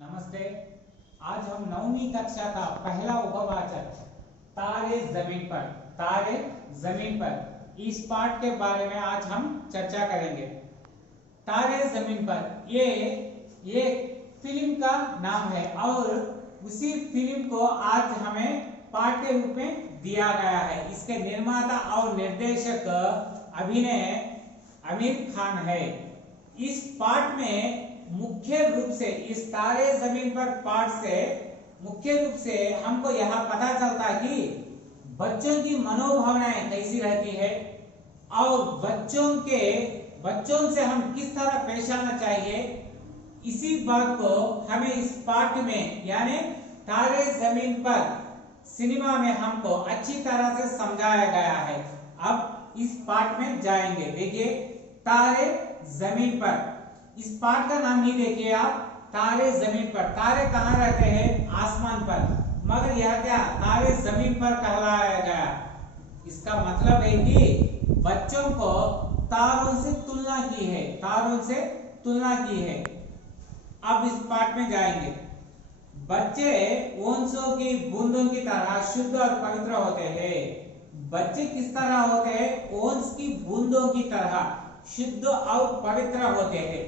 नमस्ते। आज हम 9वीं कक्षा का पहला उपवाचक तारे जमीन पर इस पाठ के बारे में आज हम चर्चा करेंगे। तारे जमीन पर ये फिल्म का नाम है और उसी फिल्म को आज हमें पाठ के रूप में दिया गया है। इसके निर्माता और निर्देशक अभिनय आमिर खान है। इस पाठ में मुख्य रूप से इस तारे जमीन पर पाठ से मुख्य रूप से हमको यह पता चलता है कि बच्चों की मनोभावनाएं कैसी रहती है और बच्चों से हम किस तरह पेश आना चाहिए। इसी बात को हमें इस पाठ में यानी तारे जमीन पर सिनेमा में हमको अच्छी तरह से समझाया गया है। अब इस पाठ में जाएंगे। देखिए, तारे जमीन पर, इस पाठ का नाम ही देखिए आप, तारे जमीन पर। तारे कहाँ रहते हैं? आसमान पर, मगर यह क्या तारे जमीन पर कहलाया गया। इसका मतलब है कि बच्चों को तारों से तुलना की है। अब इस पाठ में जाएंगे। बच्चे ओंसों की बूंदों की तरह शुद्ध और पवित्र होते हैं। बच्चे किस तरह होते हैं? ओंस की बूंदों की तरह शुद्ध और पवित्र होते हैं।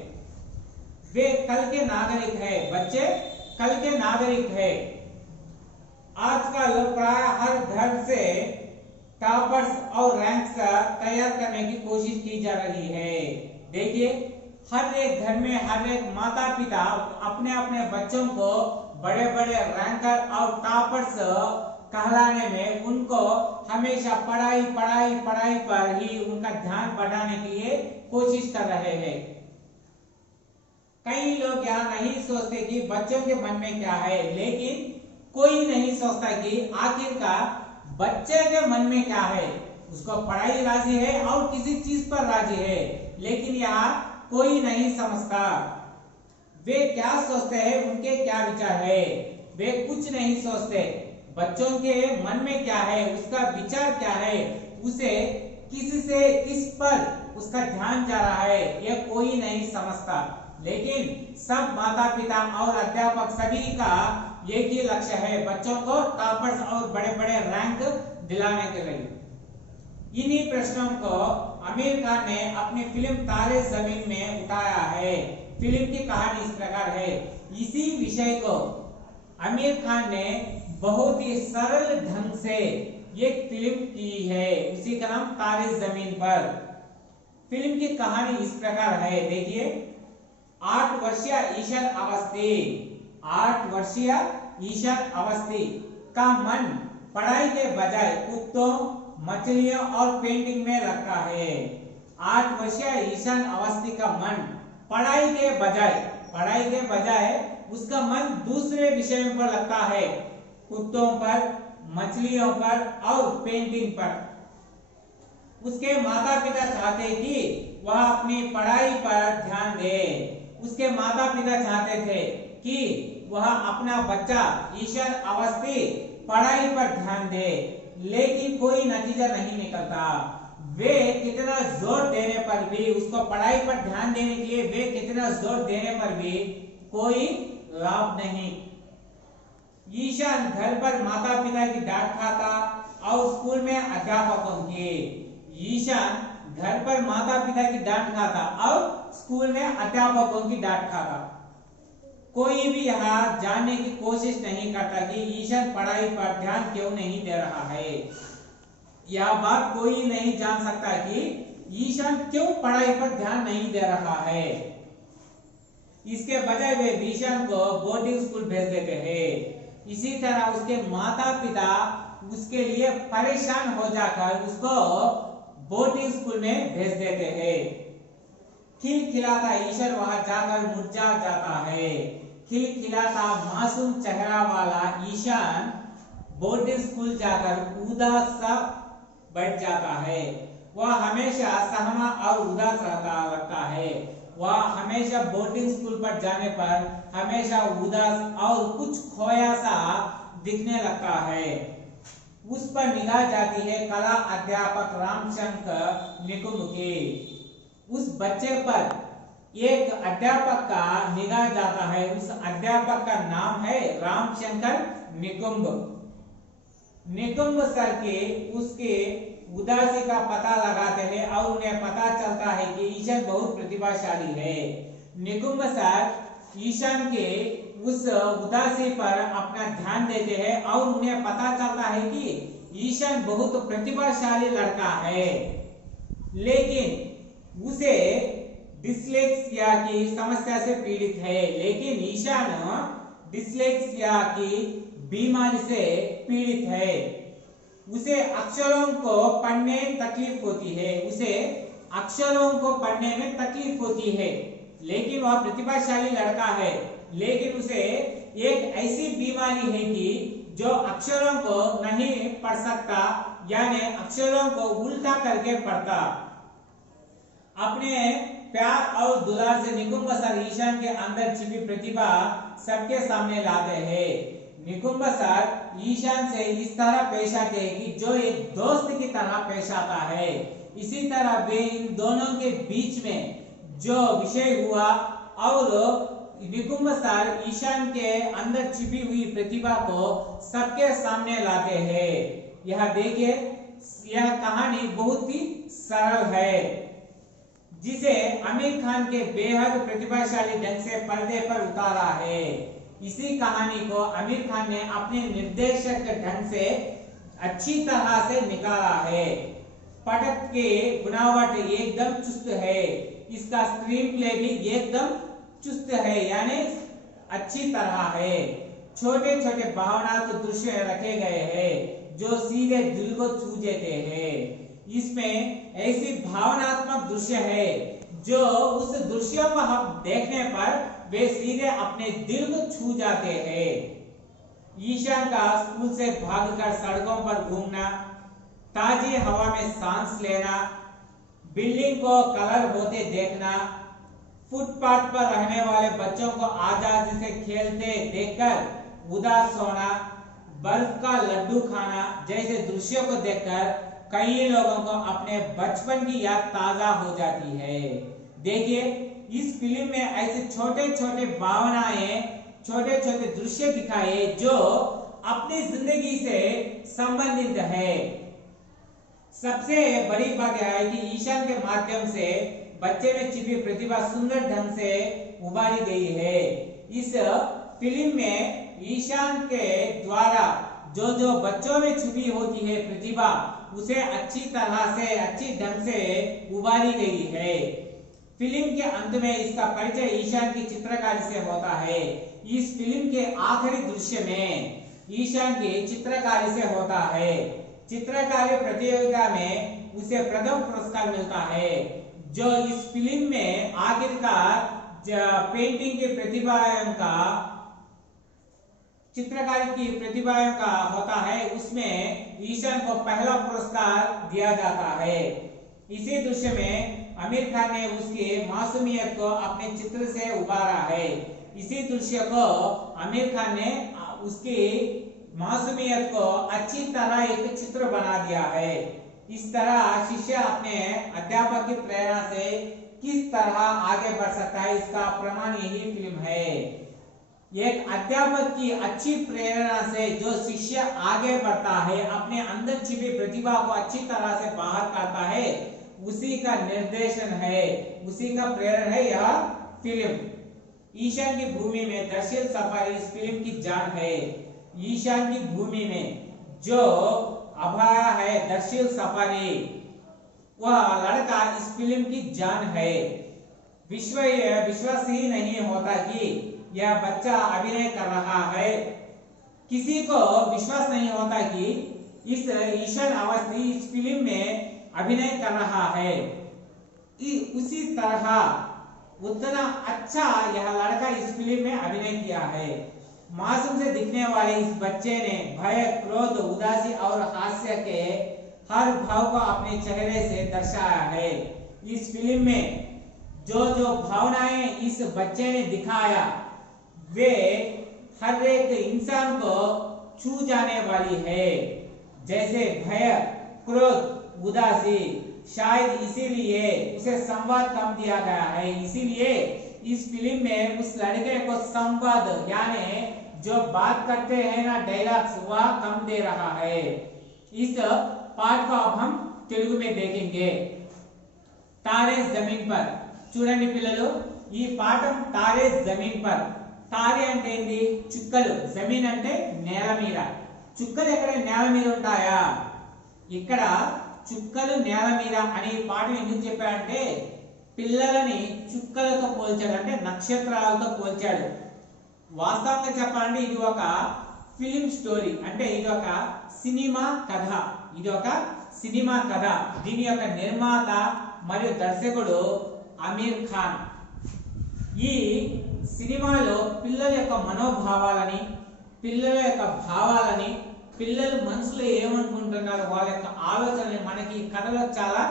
वे कल के नागरिक है। बच्चे कल के नागरिक है। आजकल प्राय हर घर से टॉपर्स और रैंक्स तैयार करने की कोशिश की जा रही है। देखिए, हर एक घर में हर एक माता पिता अपने अपने बच्चों को बड़े बड़े रैंकर और टॉपर्स कहलाने में उनको हमेशा पढ़ाई पर ही उनका ध्यान बढ़ाने के लिए कोशिश कर रहे हैं। कई लोग यहाँ नहीं सोचते कि बच्चों के मन में क्या है, लेकिन कोई नहीं सोचता कि आखिरकार बच्चे के मन में क्या है। उसको पढ़ाई राजी है और किसी चीज पर राजी है, लेकिन यहाँ कोई नहीं समझता वे क्या सोचते हैं, उनके क्या विचार है। वे कुछ नहीं सोचते बच्चों के मन में क्या है, उसका विचार क्या है, उसे किस पर उसका ध्यान जा रहा है, यह कोई नहीं समझता। लेकिन सब माता पिता और अध्यापक सभी का एक ही लक्ष्य है, बच्चों को टॉपर्स और बड़े बड़े रैंक दिलाने के लिए। इन्हीं प्रश्नों को आमिर खान ने अपनी फिल्म तारे जमीन में उठाया है। फिल्म की कहानी इस प्रकार है। इसी विषय को आमिर खान ने बहुत ही सरल ढंग से एक फिल्म की है, उसी का नाम तारे जमीन पर। फिल्म की कहानी इस प्रकार है। देखिए, 8 वर्षीय ईशान अवस्थी का मन पढ़ाई के बजाय कुत्तों, मछलियों और पेंटिंग में लगता है। 8 वर्षीय ईशान अवस्थी का मन पढ़ाई के बजाय उसका मन दूसरे विषयों पर लगता है, कुत्तों पर, मछलियों पर और पेंटिंग पर। उसके माता पिता चाहते कि वह अपनी पढ़ाई पर ध्यान दे। उसके माता पिता चाहते थे कि वह अपना बच्चा ईशान अवस्थी पढ़ाई पर ध्यान दे, लेकिन कोई नतीजा नहीं निकलता। वे कितना जोर देने पर भी, उसको पढ़ाई पर ध्यान देने के लिए वे कितना जोर देने पर भी कोई लाभ नहीं। ईशान घर पर माता पिता की डांट खाता और स्कूल में अध्यापकों की। ईशान घर पर माता पिता की डांट खाता और स्कूल में अध्यापकों की डांट खाता। कोई भी यहाँ जानने की कोशिश नहीं करता कि ईशान पढ़ाई पर ध्यान क्यों नहीं दे रहा है। यह बात कोई नहीं जान सकता कि ईशान क्यों पढ़ाई पर ध्यान नहीं दे रहा है। इसके बजाय वे ईशान को बोर्डिंग स्कूल भेज देते हैं। इसी तरह उसके माता पिता उसके लिए परेशान हो जाकर उसको बोर्डिंग स्कूल में भेज देते हैं। खिलखिलाता ईशान वहां जाकर मुरझा जाता है। खिलखिलाता मासूम चेहरा वाला ईशान बोर्डिंग स्कूल जाकर उदास सा बैठ जाता है। वह हमेशा सहमा और उदास लगता है। वह हमेशा बोर्डिंग स्कूल पर जाने पर हमेशा उदास और कुछ खोया सा दिखने लगता है। उस पर निगाह जाती है कला अध्यापक रामशंकर निकुंज की। उस बच्चे पर एक अध्यापक का निगाह जाता है। उस अध्यापक का नाम है रामशंकर निकुंब। निकुंब सर के उसके उदासी का पता लगाते हैं और उन्हें पता चलता है कि ईशान बहुत प्रतिभाशाली है। निकुंब सर ईशान के उस उदासी पर अपना ध्यान देते हैं और उन्हें पता चलता है कि ईशान बहुत प्रतिभाशाली लड़का है, लेकिन उसे डिस्लेक्सिया की समस्या से पीड़ित है। लेकिन ईशान डिस्लेक्सिया की बीमारी से पीड़ित है। उसे अक्षरों को पढ़ने में तकलीफ होती है। उसे अक्षरों को पढ़ने में तकलीफ होती है, लेकिन वह प्रतिभाशाली लड़का है। लेकिन उसे एक ऐसी बीमारी है कि जो अक्षरों को नहीं पढ़ सकता, यानी अक्षरों को उल्टा करके पढ़ता। अपने प्यार और दुलार से निकुंब सर ईशान के अंदर छिपी प्रतिभा सबके सामने लाते हैं। निकुंब सर ईशान से इस तरह पेश आते हैं कि जो एक दोस्त की तरह पेश आता है। इसी तरह वे इन दोनों के बीच में जो विषय हुआ और निकुंब सर ईशान के अंदर छिपी हुई प्रतिभा को सबके सामने लाते हैं। यह देखिए, यह कहानी बहुत ही सरल है, जिसे आमिर खान के बेहद प्रतिभाशाली ढंग से पर्दे पर उतारा है। इसी कहानी को आमिर खान ने अपने निर्देशक के ढंग से अच्छी तरह से निकाला है। पटक के बनावट एकदम चुस्त है। इसका स्क्रीन प्ले भी एकदम चुस्त है, यानी अच्छी तरह है। छोटे छोटे भावनात्मक दृश्य रखे गए हैं जो सीधे दिल को छू देते हैं। इसमें ऐसी भावनात्मक दृश्य है जो उस दृश्यों को हम देखने पर वे सीधे अपने दिल को छू जाते हैं। ईशान का स्कूल से भागकर सड़कों पर घूमना, ताजी हवा में सांस लेना, बिल्डिंग को कलर होते देखना, फुटपाथ पर रहने वाले बच्चों को आजादी से खेलते देखकर उदास होना, बर्फ का लड्डू खाना जैसे दृश्यों को देखकर कई लोगों को अपने बचपन की याद ताजा हो जाती है। देखिए, इस फिल्म में ऐसे छोटे छोटे भावनाएं, छोटे छोटे दृश्य दिखाए जो अपनी जिंदगी से संबंधित है। सबसे बड़ी बात यह है कि ईशान के माध्यम से बच्चे में छिपी प्रतिभा सुंदर ढंग से उभारी गई है। इस फिल्म में ईशान के द्वारा जो जो बच्चों में छुपी होती है प्रतिभा, उसे अच्छी तरह से, अच्छी ढंग से उभारी गई है। फिल्म के अंत में इसका परिचय ईशान की चित्रकारी से होता है। इस फिल्म के आखिरी दृश्य में ईशान की चित्रकारी से होता है। चित्रकारी प्रतियोगिता में उसे प्रथम पुरस्कार मिलता है, जो इस फिल्म में आखिरकार पेंटिंग की प्रतिभाओं का, चित्रकारी की प्रतिभाओं का होता है। उसमें ईशान को पहला पुरस्कार दिया जाता है। इसी दृश्य में आमिर खान ने उसकी मासूमियत को अपने चित्र से उभारा है। इसी दृश्य को आमिर खान ने उसकी मासूमियत को अच्छी तरह एक चित्र बना दिया है। इस तरह शिष्य अपने अध्यापक की प्रेरणा से किस तरह आगे बढ़ सकता है, इसका प्रमाण यही फिल्म है। एक अध्यापक की अच्छी प्रेरणा से जो शिष्य आगे बढ़ता है, अपने अंदर छिपी प्रतिभा को अच्छी तरह से बाहर करता है, उसी का निर्देशन है, उसी का प्रेरण है यह फिल्म। ईशान की भूमि में दर्शिल सफारी इस फिल्म की जान है। ईशान की भूमि में जो अभया है, दर्शिल सफारी, वह लड़का इस फिल्म की जान है। विश्वास ही नहीं होता कि यह बच्चा अभिनय कर रहा है। किसी को विश्वास नहीं होता कि इस ईशान अवस्थी इस फिल्म में अभिनय कर रहा है। उसी तरह उतना अच्छा यह लड़का इस फिल्म में अभिनय किया है। मासूम से दिखने वाले इस बच्चे ने भय, क्रोध, उदासी और हास्य के हर भाव को अपने चेहरे से दर्शाया है। इस फिल्म में जो जो भावनाएं इस बच्चे ने दिखाया, वे हर एक इंसान को छू जाने वाली है। जैसे भय, क्रोध, उदासी, शायद इसीलिए उसे संवाद कम दिया गया है, इसीलिए इस फिल्म में उस लड़के को संवाद यानी जो बात करते हैं ना डायलॉग्स वह कम दे रहा है। इस पाठ को अब हम तेलुगु में देखेंगे। तारे जमीन पर చూడండి పిల్లలు ఈ పాఠం తారే జమీన్ పర్ తారే అంటే ఏంటి చుక్కలు జమీన్ అంటే నేల మీద చుక్కలు ఎక్కడ నేల మీద ఉంటాయా ఇక్కడ చుక్కలు నేల మీద అనే పాఠం ఎందుకు చెప్పాడంటే పిల్లలని చుక్కలతో పోల్చాడు అంటే నక్షత్రాలతో పోల్చాడు వాస్తవంగా చెప్పాలంటే ఇది ఒక ఫిల్మ్ స్టోరీ అంటే ఇది ఒక సినిమా కథ దీని యొక్క నిర్మాత మరియు దర్శకుడు అమీర్ ఖాన్ ఈ సినిమాలో పిల్లల యొక్క మనోభావాలని పిల్లల యొక్క భావాలని పిల్లలు మనసులో ఏమనుకుంటున్నారు వాళ్ళ యొక్క ఆలోచనని మనకి ఈ కథలో చాలా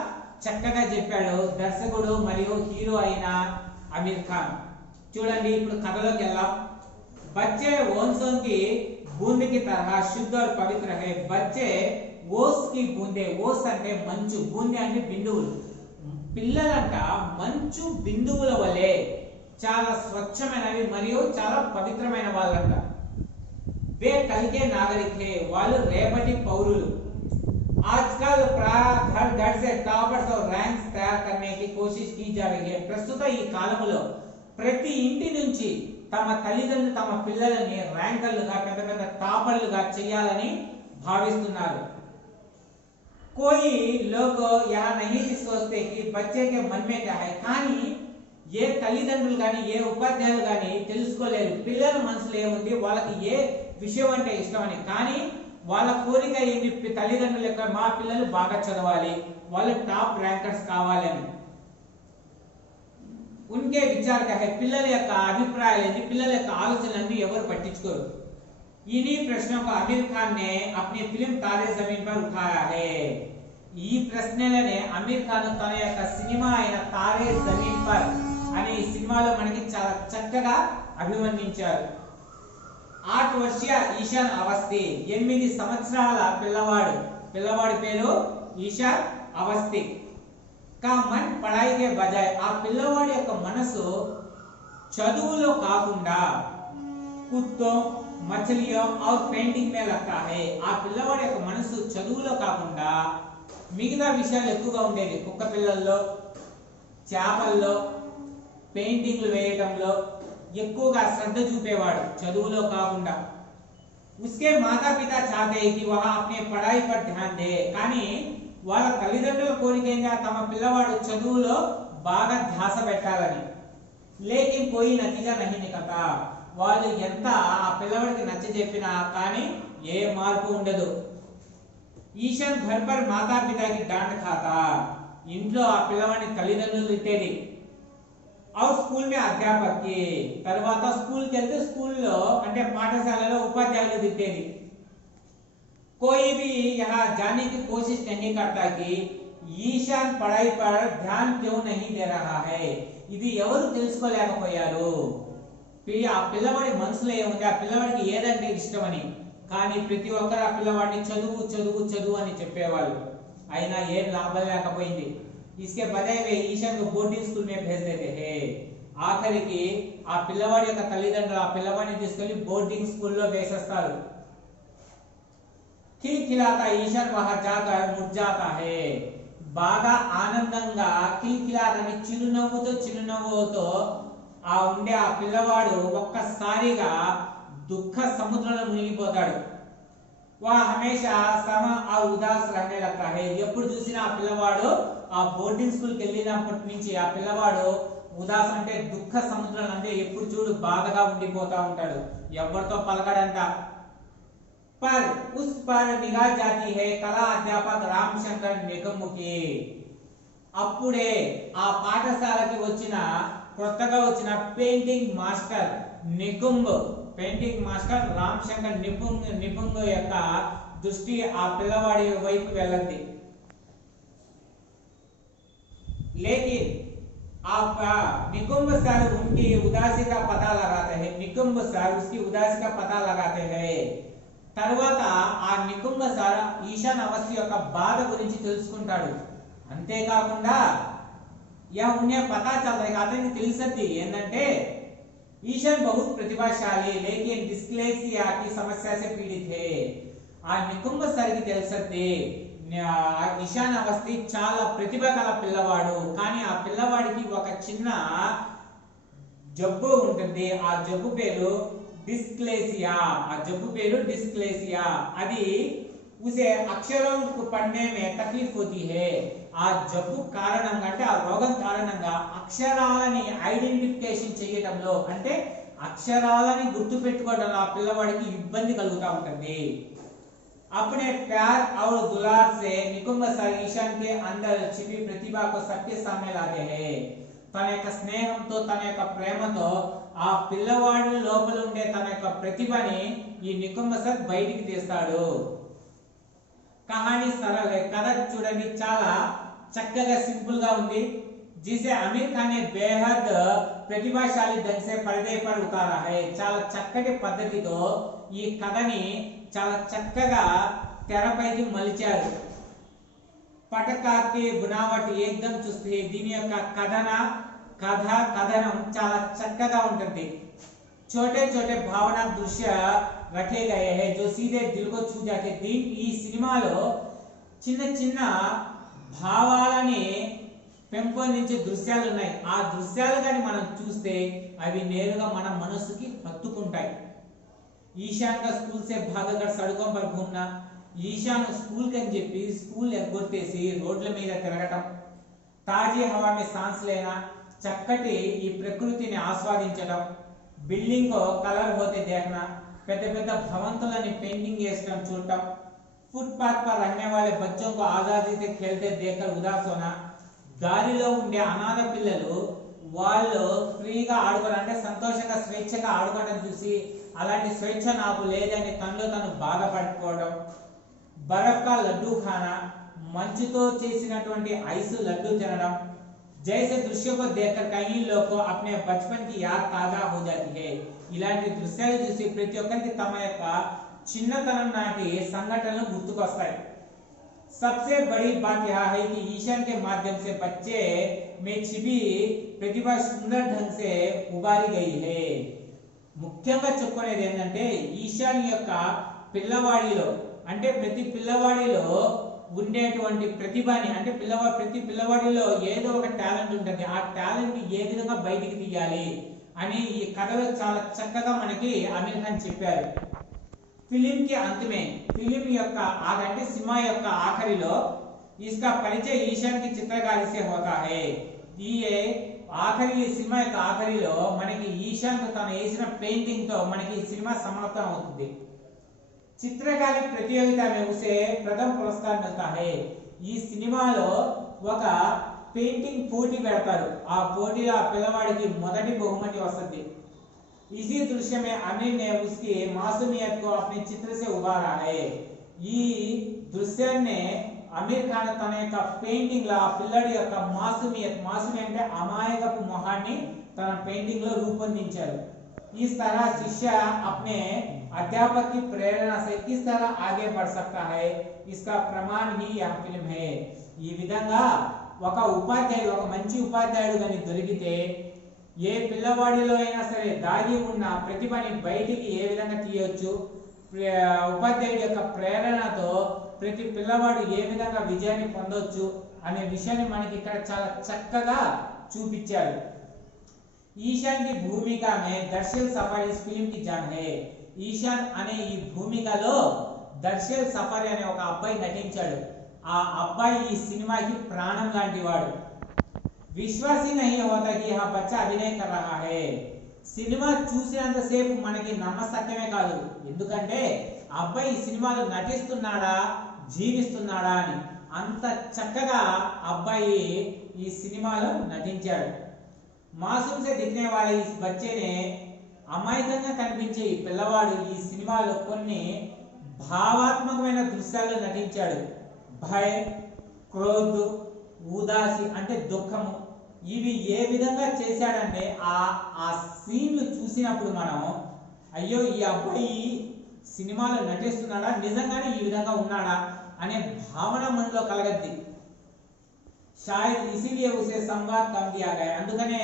చక్కగా చెప్పాడు దర్శకుడు మరియు హీరో అయిన అమీర్ ఖాన్। చూడండి ఇప్పుడు కథలోకి వెళ్దాం। बच्चे ओसोन की बूंद की तरह शुद्ध और पवित्र है। बच्चे ओस की बूंदे ओस అంటే మంచు బూందె అంటే బిందువులు పిల్లలంట మంచు బిందువుల వలె చాలా స్వచ్ఛమైనవి మరియు చాలా పవిత్రమైన వాళ్ళంట। वे कल के नागरिक है వాళ్ళు రేపటి పౌరులు। आजकल घर घर से टॉपर्स और रैंक्स तैयार करने की कोशिश की जा रही है। ప్రస్తుత ఈ కాలంలో ప్రతి ఇంటి నుంచి తమ తల్లిదండ్రులు తమ పిల్లలని ర్యాంకర్లుగా పెద్ద పెద్ద టాపర్లుగా చేయాలని భావిస్తున్నారు। कोई लोग यहाँ नहीं सोचते कि बच्चे के मन में क्या है కానీ ఏ తల్లిదండ్రులు గాని ఏ ఉపాధ్యాయులు గాని తెలుసుకోలేరు పిల్లల మనసులో ఏముంది వాళ్ళకి ఏ విషయం అంటే ఇష్టమని కానీ వాళ్ళ కోరిక ఏంటి తల్లిదండ్రుల యొక్క మా పిల్లలు బాగా చదవాలి వాళ్ళు టాప్ ర్యాంకర్స్ కావాలని। उनके विचार क्या है పిల్లల యొక్క అభిప్రాయాలు ఏంటి పిల్లల యొక్క ఆలోచనలన్నీ ఎవరు పట్టించుకోరు। इन्हीं प्रश्नों को आमिर खान ने अपनी फिल्म तारे जमीन पर उठाया है। ఈ ప్రశ్నలనే అమీర్ ఖాన్ తన యొక్క సినిమా అయిన తారే జమీన్ పర్ అనే ఈ సినిమాలో మనకి చాలా చక్కగా అభివర్ణించారు। 8 వర్షీయ ఈశాన్ అవస్థి 8 సంవత్సరాల పిల్లవాడి పేరు ఈశాన్ అవస్థి। का मन पढ़ाई के बजाय ఆ పిల్లవాడి యొక్క మనసు చదువులో కాకుండా కుత్తో మछलियों और पेंटिंग में लगता है। ఆ పిల్లవాడి యొక్క మనసు చదువులో కాకుండా మిగతా విషయాలు ఎక్కువగా ఉండేది కుక్క పిల్లల్లో చేపల్లో పెయింటింగ్లు వేయడంలో ఎక్కువగా శ్రద్ధ చూపేవాడు చదువులో కాకుండా। उसके माता पिता चाहते हैं कि वह अपने पढ़ाई पर ध्यान दे కానీ వాళ్ళ తల్లిదండ్రుల కోరిక ఏంగా తమ పిల్లవాడు చదువులో బాగా ధ్యాస పెట్టాలని। లేకిన్ కోయి నతీజా నహీ నికలతా వాళ్ళు ఎంత ఆ పిల్లవాడికి నచ్చజెప్పినా కానీ ఏ మార్పు ఉండదు। ఈశాన్ घर पर माता पिता की डांट खाता ఇంట్లో ఆ పిల్లవాడిని తల్లిదండ్రులు తిట్టేది। और स्कूल में अध्यापक की తర్వాత స్కూల్ కి వెళ్తే స్కూల్లో అంటే పాఠశాలలో ఉపాధ్యాయులు తిట్టేది। कोई भी यहाँ जानने की कोशिश नहीं करता कि ईशान पढ़ाई पर ध्यान क्यों नहीं दे रहा है। ఇది ఎవరు తెలుసుకోలేకపోయారు ఆ పిల్లవాడి మనసులో ఏముంది ఆ పిల్లవాడికి ఏదంటే ఇష్టమని కానీ ప్రతి ఒక్కరు ఆ పిల్లవాడిని చదువు అని చెప్పేవాళ్ళు అయినా ఏం లాభం లేకపోయింది। इसके बजाय वे ईशान को बोर्डिंग स्कूल में भेज देते हैं। ఆఖరికి ఆ పిల్లవాడి యొక్క తల్లిదండ్రులు ఆ పిల్లవాడిని తీసుకెళ్లి బోర్డింగ్ స్కూల్లో వేసేస్తారు। खिलखिलाता ईशान वहां जाकर मुरझाता है। బాగా ఆనందంగా కిల్కిలాదని చిరునవ్వుతో ఆ ఉండే ఆ పిల్లవాడు ఒక్కసారిగా దుఃఖ సముద్రంలో మునిగిపోతాడు। వా హమేషా సమ ఆ ఉదాస్ रहने लगता है। ఎప్పుడు చూసినా ఆ పిల్లవాడు ఆ బోర్డింగ్ స్కూల్ కి వెళ్ళినప్పటి నుంచి ఆ పిల్లవాడు ఉదాస్ అంటే దుఃఖ సముద్రం అంటే ఎప్పుడు చూడు బాధగా ఉండిపోతా ఉంటాడు ఎవరితో పలకడంట। पर उस पर निगाह जाती है कला अध्यापक रामशंकर निगम की। అప్పుడే ఆ పాఠశాలకి వచ్చిన కొత్తగా వచ్చిన పెయింటింగ్ మాస్టర్ రామశంకర్ నిపుంగ్ యొక్క దృష్టి ఆ పిల్లవాడి వైపు వెళ్ళింది। लेकिन आप निकुंभ सर उनकी उदासी का पता लगाते हैं। निकुंभ सर उसकी उदासी का पता लगाते हैं। తర్వాత ఆ నికుంభ సార్ ఈశాన్ అవస్థి యొక్క బాధ గురించి తెలుసుకుంటాడు। అంతేకాకుండా यह उन्हें पता चल रहा है అతనికి తెలుసది ఏంటంటే ईशान बहुत प्रतिभाशाली लेकिन डिस्लेक्सिया की समस्या से पीड़ित है ఆ నికుంభ సరికి తెలుసది ఈశాన్ అవస్థి చాలా ప్రతిభ గల పిల్లవాడు కానీ ఆ పిల్లవాడికి ఒక చిన్న జబ్బు ఉంటుంది ఆ జబ్బు పేరు डिस्लेक्सिया ఆ జబ్బు పేరు डिस्लेक्सिया అది उसे अक्षरों को पढ़ने में तकलीफ होती है ఆ జబ్బు కారణంగా అంటే ఆ రోగం కారణంగా అక్షరాలని ఐడెంటిఫికేషన్ చేయడంలో అంటే అక్షరాలని గుర్తుపెట్టుకోవడంలో ఆ పిల్లవాడికి ఇబ్బంది కలుగుతా ఉంటుంది अपने प्यार और दुलार से निकुंभ सर ईशान के अंदर छिपी प्रतिभा को सबके सामने लाते हैं తన యొక్క స్నేహంతో తన యొక్క ప్రేమతో ఆ పిల్లవాడి లోపల ఉండే తన యొక్క ప్రతిభని ఈ నికుంభ సర్ బయటికి తీస్తాడు कहानी सरल है कथा చూడండి చాలా చక్కగా సింపుల్ గా ఉంది जिसे आमिर खान ने बेहद प्रतिभाशाली ढंग से पर्दे पर उतारा है చాలా చక్కటి పద్ధతితో ఈ కథని చాలా చక్కగా తెరపైకి మలిచారు పటకాకి బునావట్ एकदम చూస్తే దీని యొక్క కథనం చాలా చక్కగా ఉంటుంది छोटे-छोटे भावना दृश्य रखे गए हैं जो सीधे दिल को छू जाते दिन ఈ సినిమాలో చిన్న చిన్న భావాలని పెంపొందించే దృశ్యాలు ఉన్నాయి ఆ దృశ్యాలు గాని మనం చూస్తే అవి నేరుగా మన మనసుకి హత్తుకుంటాయి ईशान का स्कूल से भागकर सड़कों पर घूमना ईशान स्कूल कని చెప్పి స్కూల్ ఎగ్గొట్టేసి రోడ్ల మీద తిరగటం తాజీ హవా में सांस लेना చక్కటి ఈ ప్రకృతిని ఆస్వాదించడం बिल्डिंग को कलर होते देखना పెద్ద పెద్ద భవంతులని పెయింటింగ్ వేయడం చూడటం फुटपाथ पर रहने वाले बच्चों को आजादी से खेलते देखकर उदास होना దారిలో ఉండే అనాథ పిల్లలు వాళ్ళు ఫ్రీగా ఆడుకోవడం అంటే సంతోషంగా స్వేచ్ఛగా ఆడుకోవడం చూసి అలాంటి స్వేచ్ఛ నాకు లేదని తనలో తను బాధపడుకోవడం బర్ఫ్ కా లడ్డూ ఖానా మంచుతో చేసినటువంటి ఐస్ లడ్డూ తినడం जैसे दृश्यों को देखकर कई लोगों को अपने बचपन की याद ताजा हो जाती है ఇలాంటి దృశ్యాలు చూసి ప్రతి ఒక్కరికి తమ యొక్క చిన్నతనం నాటి సంఘటనలు గుర్తుకొస్తాయి सबसे बड़ी बात यह है कि ईशान के माध्यम से बच्चे में छिपी प्रतिभा सुंदर ढंग से उभारी गई है ముఖ్యంగా చెప్పుకునేది ఏంటంటే ఈశాన్ యొక్క పిల్లవాడిలో అంటే ప్రతి పిల్లవాడిలో ఉండేటువంటి ప్రతిభని అంటే ప్రతి పిల్లవాడిలో ఏదో ఒక టాలెంట్ ఉంటుంది ఆ టాలెంట్ ని ఏ విధంగా బయటికి తీయాలి అని ఈ కథలో చాలా చక్కగా మనకి ఆమిర్ ఖాన్ చెప్పారు फिल्म के अंत में फिल्म యొక్క అంటే సినిమా యొక్క ఆఖరిలో इसका परिचय ईशान की चित्रकारी से होता है ये ఆఖరి సినిమా యొక్క ఆఖరిలో మనకి ఈశాన్ తను వేసిన పెయింటింగ్ తో మనకి ఈ సినిమా సమాప్తం అవుతుంది చిత్రకారి प्रतियोगिता में उसे प्रथम पुरस्कार मिलता है ఈ సినిమాలో ఒక పెయింటింగ్ పోటీ పెడతారు ఆ పోటీలో ఆ పిల్లవాడికి మొదటి బహుమతి వస్తుంది इसी दृश्य में आमिर ने उसकी मासूमियत को अपने चित्र से उभारा है ఈ దృశ్యాన్ని ఆమిర్ ఖాన్ తన యొక్క పెయింటింగ్ లో ఆ పిల్లడి యొక్క మాసూమియత్ అంటే అమాయకపు మొహాన్ని తన పెయింటింగ్ లో రూపొందించారు इस तरह शिष्य अपने अध्यापक की प्रेरणा से किस तरह आगे बढ़ सकता है इसका प्रमाण ही यह फिल्म है ఈ విధంగా ఒక ఉపాధ్యాయుడు ఒక మంచి ఉపాధ్యాయుడు గాని దొరికితే ఏ పిల్లవాడిలో అయినా సరే దాగి ఉన్న ప్రతిభని బయటికి ఏ విధంగా తీయొచ్చు ఉపాధ్యాయుడి యొక్క ప్రేరణతో ప్రతి పిల్లవాడు ఏ విధంగా విజయాన్ని పొందొచ్చు అనే విషయాన్ని మనకి ఇక్కడ చాలా చక్కగా చూపించారు ईशान की भूमिका में दर्शल सफर इस फिल्म की जान है ईशान అనే ఈ భూమికలో దర్శల్ సఫర్ అనే ఒక అబ్బాయి నటించాడు ఆ అబ్బాయి ఈ సినిమాకి ప్రాణం లాంటివాడు विश्वास ही नहीं होता कि यह बच्चा अभिनय कर रहा है సినిమా చూసినంత సేపు మనకి నమ్మసక్యమే కాదు ఎందుకంటే అబ్బాయి ఈ సినిమాలో నటిస్తున్నాడా జీవిస్తున్నాడా అని అంత చక్కగా అబ్బాయి ఈ సినిమాలో నటించాడు మాసూమ్ से दिखने वाले इस बच्चे ने అమాయకంగా కనిపించే ఈ పిల్లవాడు ఈ సినిమాలో కొన్ని భావాత్మకమైన దృశ్యాల్లో నటించాడు భయం క్రోధ ఉదాసి అంటే దుఃఖము ఇవి ఏ విధంగా చేశాడంటే ఆ సీన్లు చూసినప్పుడు మనం అయ్యో ఈ అబ్బాయి సినిమాలో నటిస్తున్నాడా నిజంగానే ఈ విధంగా ఉన్నాడా అనే భావన మనలో కలగద్ది शायद इसीलिए उसे संवाद कम दिया गया అందుకనే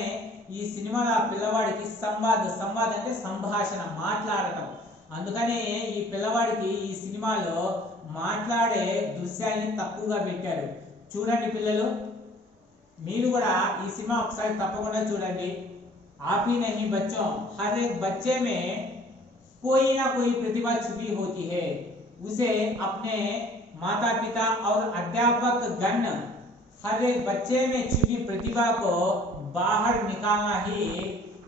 ఈ సినిమాలో ఆ పిల్లవాడికి సంవాద్ అంటే సంభాషణ మాట్లాడటం అందుకనే ఈ పిల్లవాడికి ఈ సినిమాలో మాట్లాడే దృశ్యాన్ని తక్కువగా పెట్టారు చూడండి పిల్లలు మీరు కూడా ఈ సినిమా ఒకసారి తప్పకుండా చూడండి आप ही नहीं बच्चों हर एक बच्चे में कोई ना कोई प्रतिभा छुपी होती है उसे अपने माता पिता और अध्यापक गण हर एक बच्चे में छुपी प्रतिभा को बाहर निकालना ही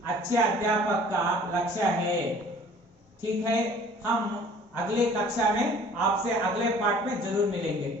अच्छे अध्यापक का लक्ष्य है ठीक है हम अगले कक्षा में आपसे अगले पार्ट में जरूर मिलेंगे।